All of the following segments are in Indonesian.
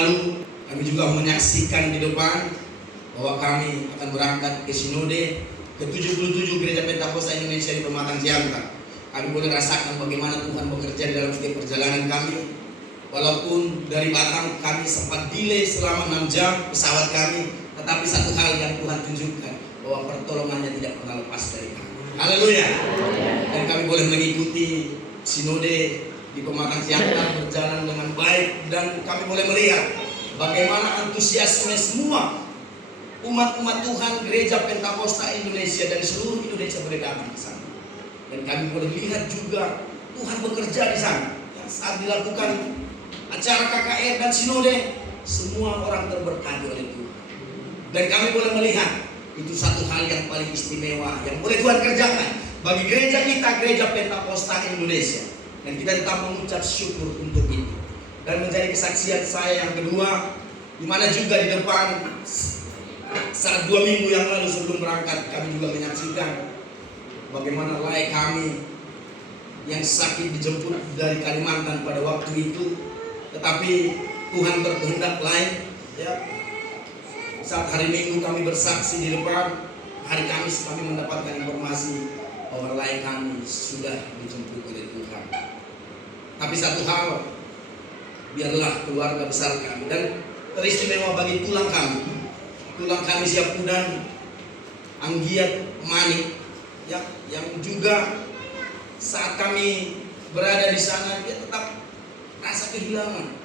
Lalu kami juga menyaksikan di depan bahwa kami akan berangkat ke sinode ke-77 Gereja Pentakosta Indonesia di Pematang Siantar. Kami boleh rasakan bagaimana Tuhan bekerja di dalam setiap perjalanan kami. Walaupun dari Batam kami sempat delay selama 6 jam pesawat kami, tetapi satu hal yang Tuhan tunjukkan, bahwa pertolongannya tidak pernah lepas dari kami. Haleluya. Dan kami boleh mengikuti sinode di Pematang Siantar berjalan dengan baik, dan kami boleh melihat bagaimana antusiasme semua umat-umat Tuhan Gereja Pentakosta Indonesia dan seluruh Indonesia boleh datang ke sana. Dan kami boleh lihat juga Tuhan bekerja di sana. Saat dilakukan acara KKR dan sinode, semua orang terberkati oleh Tuhan. Dan kami boleh melihat itu satu hal yang paling istimewa yang boleh Tuhan kerjakan bagi gereja kita, Gereja Pentakosta Indonesia. Dan kita tetap mengucap syukur untuk itu. Dan menjadi kesaksian saya yang kedua, di mana juga di depan saat 2 minggu yang lalu sebelum berangkat, kami juga menyaksikan bagaimana layang kami yang sakit dijemput dari Kalimantan pada waktu itu. Tetapi Tuhan berkehendak lain, ya. Saat hari Minggu kami bersaksi di depan, hari Kamis kami mendapatkan informasi bahwa layang kami sudah dijemput oleh Tuhan. Tapi satu hal, biarlah keluarga besar kami dan teristimewa bagi tulang kami Siap Kudan, Anggiat Manik, ya, yang juga saat kami berada di sana dia tetap rasa kehilangan,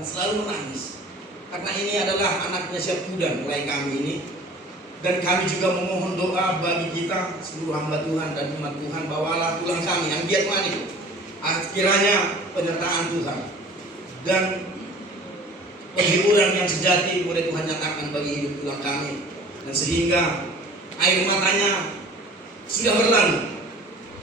selalu menangis. Karena ini adalah anaknya Siap Kudan, mulai kami ini. Dan kami juga memohon doa bagi kita seluruh hamba Tuhan dan umat Tuhan, bawalah tulang kami Anggiat Manik, kiranya penyertaan Tuhan dan penghiburan yang sejati boleh Tuhan nyatakan bagi hidup tulang kami, dan sehingga air matanya sudah berlalu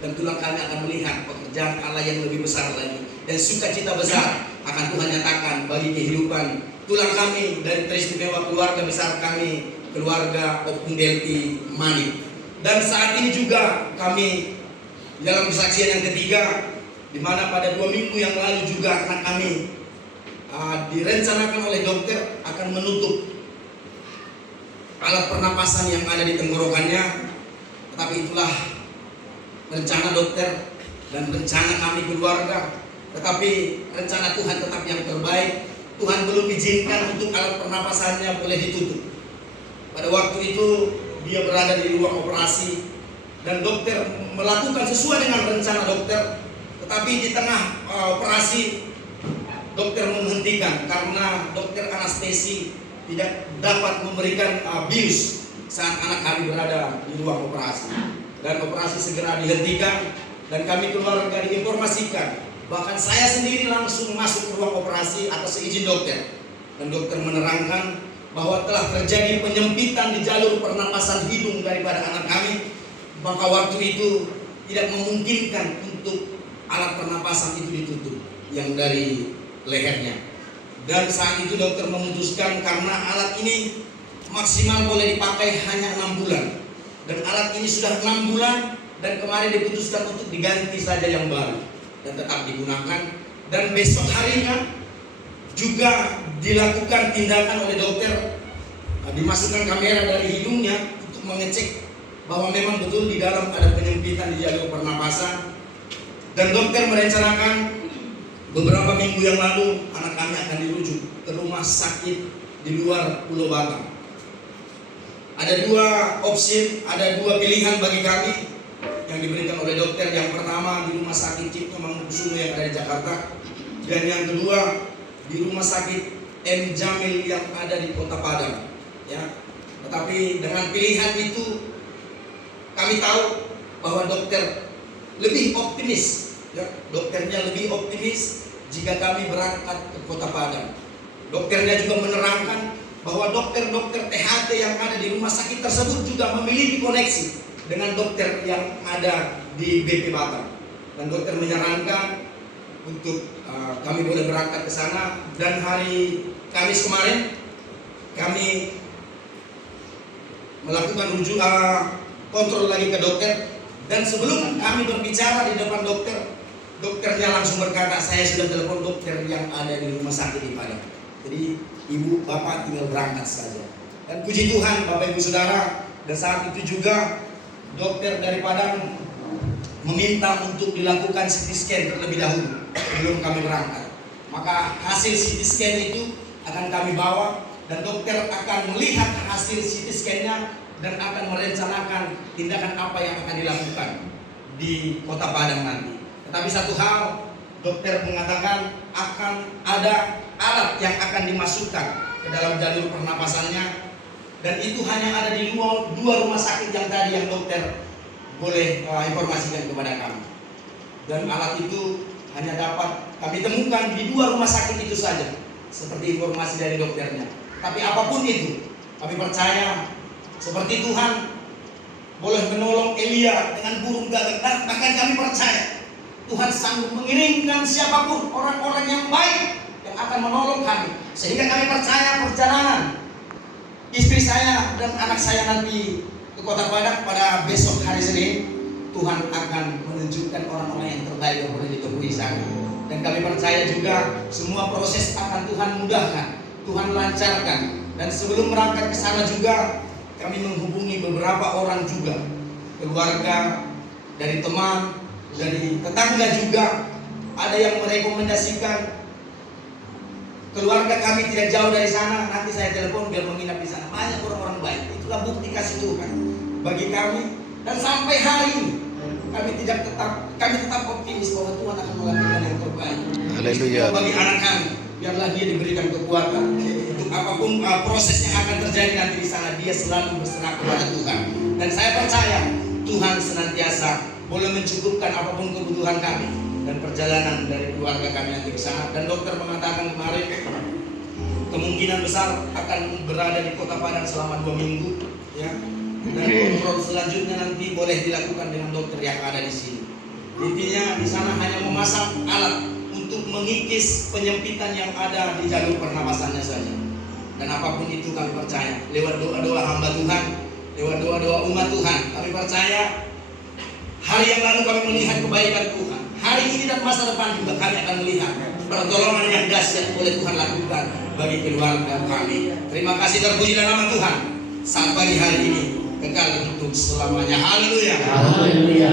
dan tulang kami akan melihat pekerjaan Allah yang lebih besar lagi, dan sukacita besar akan Tuhan nyatakan bagi kehidupan tulang kami dari teristimewa keluarga besar kami, keluarga Opung Delti Manik. Dan saat ini juga kami dalam kesaksian yang ketiga, di mana pada 2 minggu yang lalu juga anak kami direncanakan oleh dokter akan menutup alat pernapasan yang ada di tenggorokannya. Tetapi itulah rencana dokter dan rencana kami keluarga. Tetapi rencana Tuhan tetap yang terbaik. Tuhan belum izinkan untuk alat pernapasannya boleh ditutup. Pada waktu itu dia berada di ruang operasi dan dokter melakukan sesuai dengan rencana dokter. Tetapi di tengah operasi dokter menghentikan karena dokter anestesi tidak dapat memberikan bius saat anak kami berada di ruang operasi. Dan operasi segera dihentikan dan kami keluarga diinformasikan. Bahkan saya sendiri langsung masuk ke ruang operasi atas izin dokter. Dan dokter menerangkan bahwa telah terjadi penyempitan di jalur pernapasan hidung daripada anak kami. Maka waktu itu tidak memungkinkan untuk alat pernapasan itu ditutup yang dari lehernya. Dan saat itu dokter memutuskan karena alat ini maksimal boleh dipakai hanya 6 bulan. Dan alat ini sudah 6 bulan dan kemarin diputuskan untuk diganti saja yang baru dan tetap digunakan. Dan besok harinya juga dilakukan tindakan oleh dokter, dimasukkan kamera dari hidungnya untuk mengecek bahwa memang betul di dalam ada penyempitan di jalur pernapasan. Dan dokter merencanakan beberapa minggu yang lalu anak kami akan dirujuk ke rumah sakit di luar Pulau Batam. Ada 2 opsi, ada 2 pilihan bagi kami yang diberikan oleh dokter. Yang pertama di rumah sakit Cipto Mangunkusumo yang ada di Jakarta, dan yang kedua di rumah sakit M. Jamil yang ada di Kota Padang. Ya, tetapi dengan pilihan itu kami tahu bahwa dokter lebih optimis, ya, dokternya lebih optimis jika kami berangkat ke Kota Padang. Dokternya juga menerangkan bahwa dokter-dokter THT yang ada di rumah sakit tersebut juga memiliki koneksi dengan dokter yang ada di BP Batam. Dan dokter menyarankan untuk kami boleh berangkat ke sana. Dan hari Kamis kemarin kami melakukan kontrol lagi ke dokter. Dan sebelum kami berbicara di depan dokter, dokternya langsung berkata, saya sudah telepon dokter yang ada di rumah sakit di Padang. Jadi ibu bapak tinggal berangkat saja. Dan puji Tuhan Bapak Ibu Saudara, dan saat itu juga dokter dari Padang meminta untuk dilakukan CT scan terlebih dahulu sebelum kami berangkat. Maka hasil CT scan itu akan kami bawa dan dokter akan melihat hasil CT scan-nya dan akan merencanakan tindakan apa yang akan dilakukan di Kota Padang nanti. Tetapi satu hal, dokter mengatakan akan ada alat yang akan dimasukkan ke dalam jalur pernapasannya, dan itu hanya ada di dua rumah sakit yang tadi yang dokter boleh informasikan kepada kami. Dan alat itu hanya dapat kami temukan di dua rumah sakit itu saja, seperti informasi dari dokternya. Tapi apapun itu, kami percaya seperti Tuhan boleh menolong Elia dengan burung gagak, dan bahkan kami percaya Tuhan sanggup mengirimkan siapapun orang-orang yang baik yang akan menolong kami, sehingga kami percaya perjalanan istri saya dan anak saya nanti ke Kota Padang pada besok hari Senin, Tuhan akan menunjukkan orang-orang yang terbaik yang boleh ditemui sana. Dan kami percaya juga semua proses akan Tuhan mudahkan, Tuhan lancarkan. Dan sebelum berangkat ke sana juga kami menghubungi beberapa orang juga, keluarga, dari teman, dari tetangga juga. Ada yang merekomendasikan keluarga kami tidak jauh dari sana, nanti saya telepon biar menginap di sana. Banyak orang-orang baik. Itulah bukti kasih Tuhan bagi kami. Dan sampai hari ini kami tetap optimis bahwa Tuhan akan melakukan yang terbaik. Haleluya. Bagi anak kami, biarlah dia diberikan kekuatan untuk apapun proses yang akan terjadi nanti di sana, dia selalu berserah kepada Tuhan. Dan saya percaya Tuhan senantiasa boleh mencukupkan apapun kebutuhan kami dan perjalanan dari keluarga kami nanti ke sana. Dan dokter mengatakan kemarin kemungkinan besar akan berada di Kota Padang selama 2 minggu, ya. Dan kontrol selanjutnya nanti boleh dilakukan dengan dokter yang ada di sini. Intinya di sana hanya memasang alat untuk mengikis penyempitan yang ada di jalur pernapasannya saja. Dan apapun itu kami percaya lewat doa-doa hamba Tuhan, lewat doa-doa umat Tuhan, kami percaya hari yang lalu kami melihat kebaikan Tuhan. Hari ini dan masa depan juga kami akan melihat pertolongan yang dahsyat boleh Tuhan lakukan bagi keluarga kami. Terima kasih, terpujilah nama Tuhan saat pagi hari ini kekal untuk selamanya. Haleluya. Haleluya.